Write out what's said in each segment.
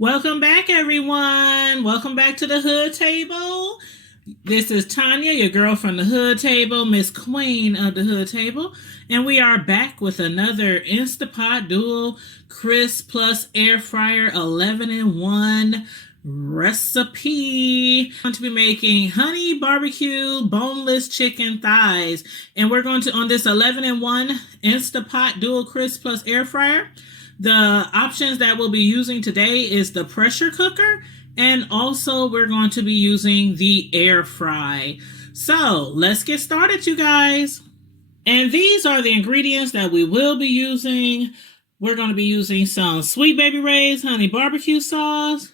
Welcome back, everyone. Welcome back to the Hood Table. This is Tanya, your girl from the Hood Table, Miss Queen of the Hood Table, and we are back with another Instapot Dual Crisp Plus Air Fryer 11-in-1 recipe. I'm going to be making honey barbecue boneless chicken thighs, and we're going to, on this 11-in-1 Instapot Dual Crisp Plus Air Fryer, the options that we'll be using today is the pressure cooker, and also we're going to be using the air fry. So let's get started, you guys. And these are the ingredients that we will be using. We're going to be using some Sweet Baby Ray's honey barbecue sauce.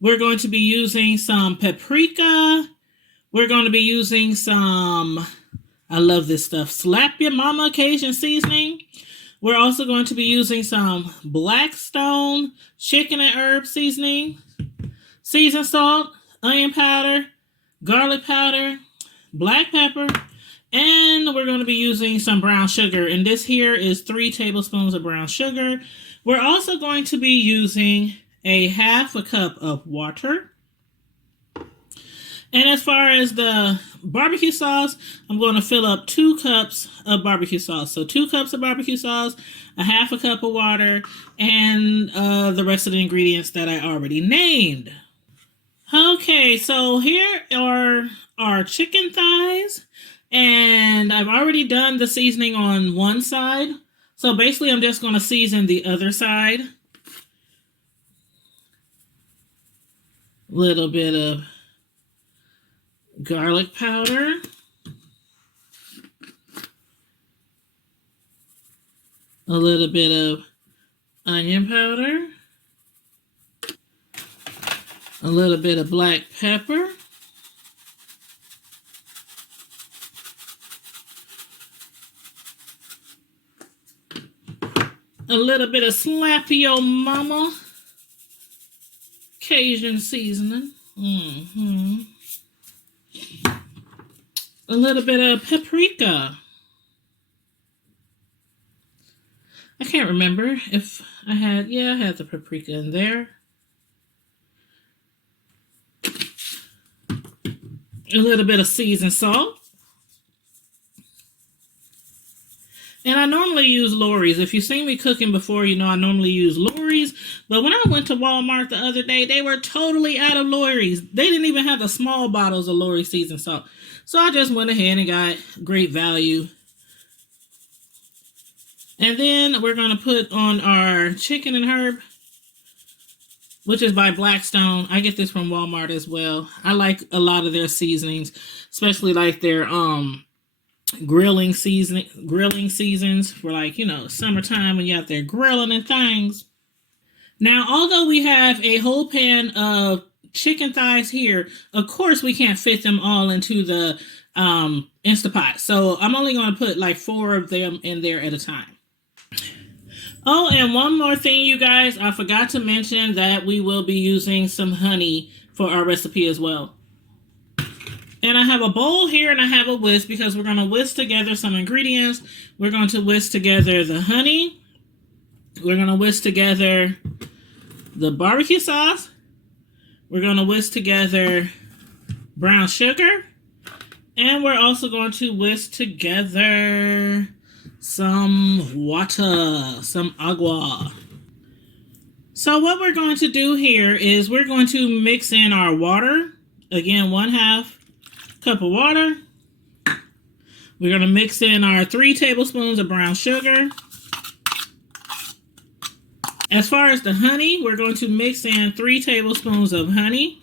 We're going to be using some paprika. We're going to be using some, I love this stuff, Slap Your Mama Cajun seasoning. We're also going to be using some Blackstone chicken and herb seasoning, seasoned salt, onion powder, garlic powder, black pepper, and we're going to be using some brown sugar. And this here is 3 tablespoons of brown sugar. We're also going to be using a half a cup of water. And as far as the barbecue sauce, I'm going to fill up 2 cups of barbecue sauce. So 2 cups of barbecue sauce, a half a cup of water, and the rest of the ingredients that I already named. Okay, so here are our chicken thighs. And I've already done the seasoning on one side. So basically, I'm just going to season the other side. Little bit of garlic powder, a little bit of onion powder, a little bit of black pepper, a little bit of Slap Your Mama Cajun seasoning. A little bit of paprika. I can't remember if I had, I had the paprika in there. A little bit of seasoned salt. And I normally use Lawry's. If you've seen me cooking before, you know I normally use Lawry's. But when I went to Walmart the other day, they were totally out of Lawry's. They didn't even have the small bottles of Lawry's seasoned salt. So I just went ahead and got great value. And then we're going to put on our chicken and herb, which is by Blackstone. I get this from Walmart as well. I like a lot of their seasonings, especially like their grilling seasons for, like, you know, summertime when you're out there grilling and things. Now, although we have a whole pan of chicken thighs here, of course we can't fit them all into the Instapot. So I'm only going to put like 4 of them in there at a time. Oh, and one more thing, you guys, I forgot to mention that we will be using some honey for our recipe as well. And I have a bowl here and I have a whisk because we're going to whisk together some ingredients. We're going to whisk together the honey. We're going to whisk together the barbecue sauce. We're going to whisk together brown sugar. And we're also going to whisk together some water, some agua. So what we're going to do here is we're going to mix in our water. Again, 1/2 cup of water. We're going to mix in our 3 tablespoons of brown sugar. As far as the honey, we're going to mix in 3 tablespoons of honey.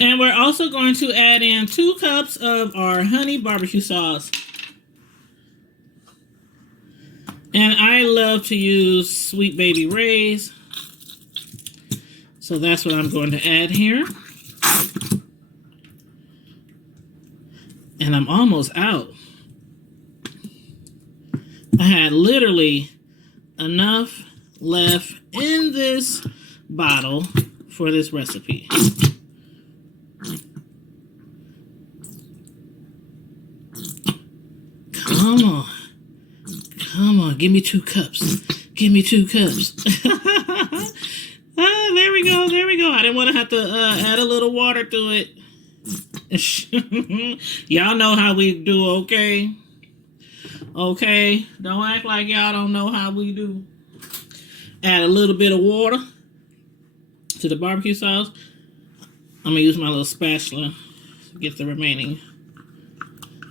And we're also going to add in 2 cups of our honey barbecue sauce. And I love to use Sweet Baby Ray's. So that's what I'm going to add here. And I'm almost out. I had literally enough left in this bottle for this recipe. Come on. Come on, give me 2 cups. Give me 2 cups. There we go, there we go. I didn't want to have to add a little water to it. Y'all know how we do, okay? Okay, don't act like y'all don't know how we do. Add a little bit of water to the barbecue sauce. I'm gonna use my little spatula to get the remaining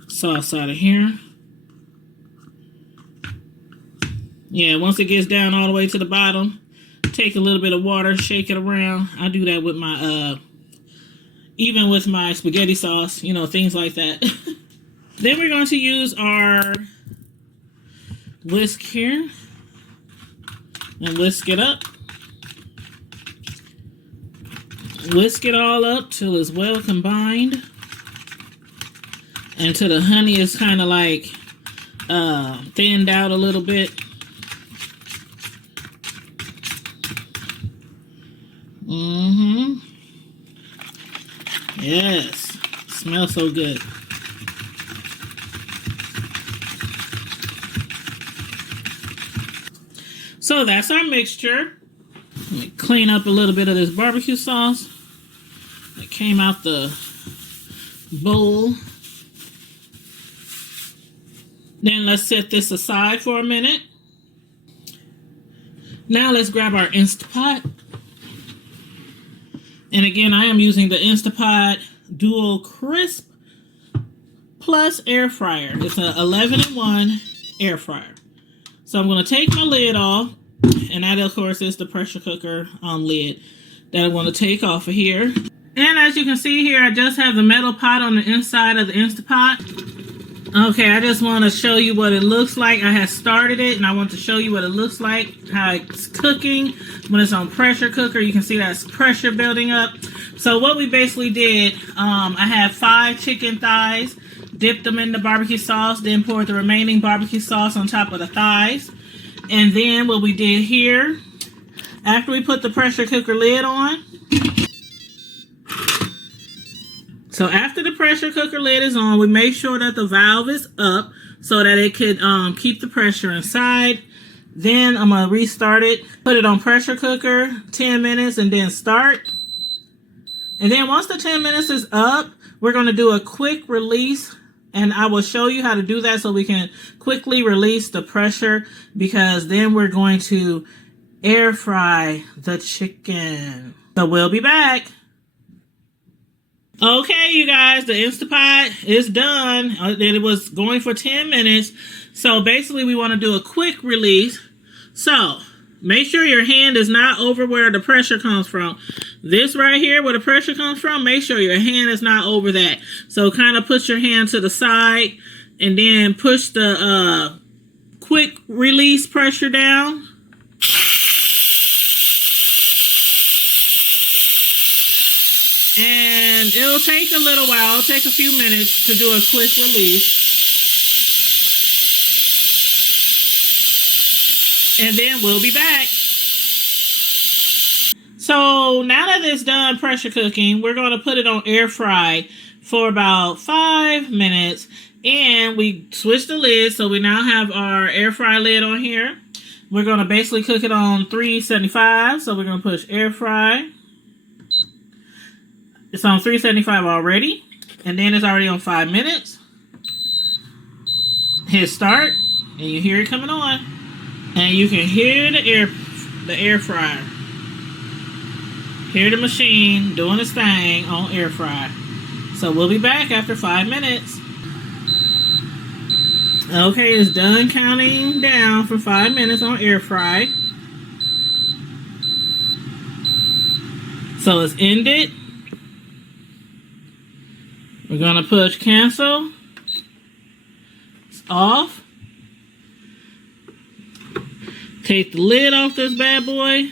sauce out of here. Yeah, once it gets down all the way to the bottom, take a little bit of water, shake it around. I do that with my even with my spaghetti sauce, you know, things like that. Then we're going to use our whisk here and whisk it up. Whisk it all up till it's well combined. And till the honey is kind of like thinned out a little bit. Mm-hmm. Yes. Smells so good. So that's our mixture. Let me clean up a little bit of this barbecue sauce that came out the bowl. Then let's set this aside for a minute. Now let's grab our Instapot. And again, I am using the Instapot Dual Crisp Plus Air Fryer. It's an 11-in-1 air fryer. So I'm going to take my lid off. And that, of course, is the pressure cooker lid that I'm going to take off of here. And as you can see here, I just have the metal pot on the inside of the Instapot. Okay, I just want to show you what it looks like. I have started it, and I want to show you what it looks like, how it's cooking. When it's on pressure cooker, you can see that's pressure building up. So what we basically did, I had 5 chicken thighs, dipped them in the barbecue sauce, then poured the remaining barbecue sauce on top of the thighs. And then what we did here, after we put the pressure cooker lid on, so after the pressure cooker lid is on, we make sure that the valve is up so that it could keep the pressure inside. Then I'm going to restart it, put it on pressure cooker, 10 minutes, and then start. And then once the 10 minutes is up, we're going to do a quick release. And I will show you how to do that so we can quickly release the pressure, because then we're going to air fry the chicken. So we'll be back. Okay, you guys, the Instapot is done. It was going for 10 minutes. So basically we want to do a quick release. So make sure your hand is not over where the pressure comes from. This right here, where the pressure comes from, make sure your hand is not over that. So kind of put your hand to the side and then push the quick release pressure down. And it'll take a little while, it'll take a few minutes to do a quick release. And then we'll be back. So now that it's done pressure cooking, we're going to put it on air fry for about 5 minutes. And we switch the lid, so we now have our air fry lid on here. We're going to basically cook it on 375. So we're going to push air fry. It's on 375 already. And then it's already on 5 minutes. Hit start. And you hear it coming on. And you can hear the air fryer. Hear the machine doing its thing on air fry. So we'll be back after 5 minutes. Okay, it's done counting down for 5 minutes on air fry. So it's ended. We're gonna push cancel. It's off. Take the lid off this bad boy.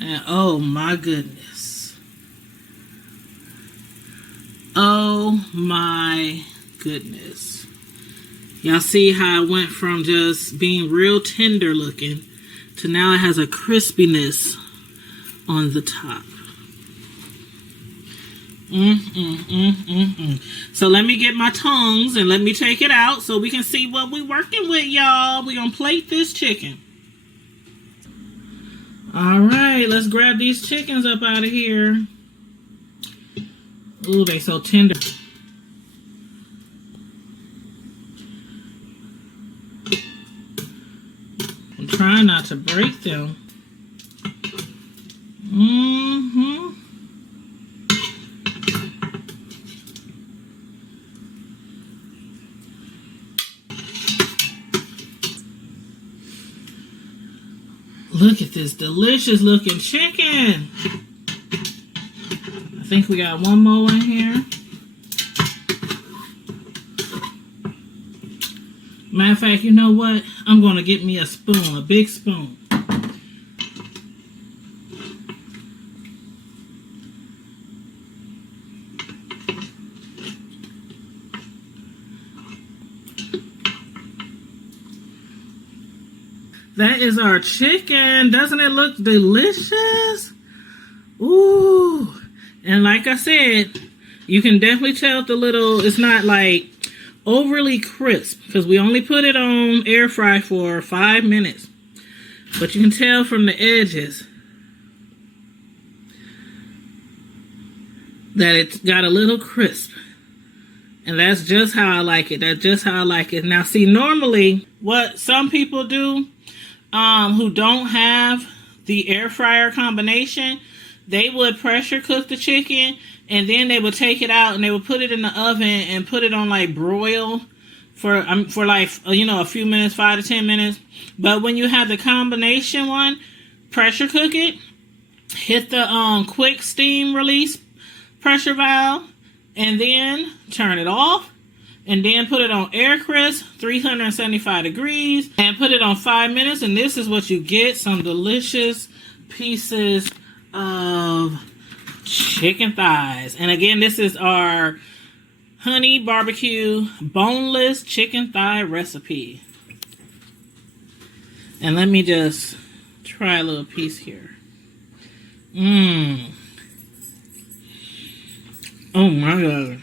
And oh my goodness. Oh my goodness. Y'all see how it went from just being real tender looking to now it has a crispiness on the top. So let me get my tongs and let me take it out so we can see what we working with, y'all. We're gonna plate this chicken. All right, let's grab these chickens up out of here. Ooh, they so tender. I'm trying not to break them. Look at this delicious looking chicken. I think we got one more in here. Matter of fact, you know what? I'm going to get me a spoon, a big spoon. That is our chicken. Doesn't it look delicious? Ooh. And like I said, you can definitely tell the little, it's not like overly crisp because we only put it on air fry for 5 minutes. But you can tell from the edges that it's got a little crisp. And that's just how I like it. That's just how I like it. Now, see, normally what some people do who don't have the air fryer combination, they would pressure cook the chicken and then they would take it out and they would put it in the oven and put it on like broil for like, you know, a few minutes, 5 to 10 minutes. But when you have the combination one, pressure cook it, hit the quick steam release pressure valve, and then turn it off. And then put it on air crisp, 375 degrees, and put it on 5 minutes. And this is what you get, some delicious pieces of chicken thighs. And again, this is our honey barbecue boneless chicken thigh recipe. And let me just try a little piece here. Oh my God.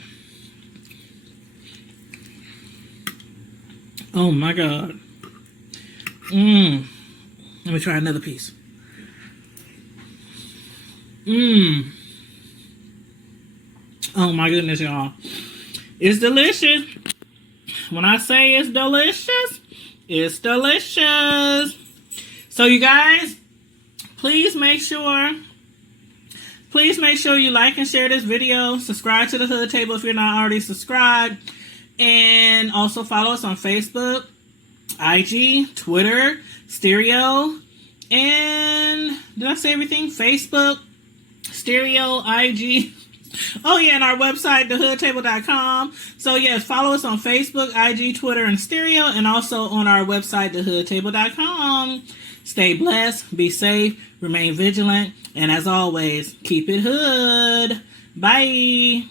Oh my God. Let me try another piece. Oh my goodness, y'all. It's delicious. When I say it's delicious, it's delicious. So you guys, please make sure you like and share this video. Subscribe to the Hood Table if you're not already subscribed. And also follow us on Facebook, IG, Twitter, Stereo, and did I say everything? Facebook, Stereo, IG. Oh yeah, and our website, thehoodtable.com. So yes, follow us on Facebook, IG, Twitter, and Stereo, and also on our website, thehoodtable.com. Stay blessed, be safe, remain vigilant, and as always, keep it hood. Bye.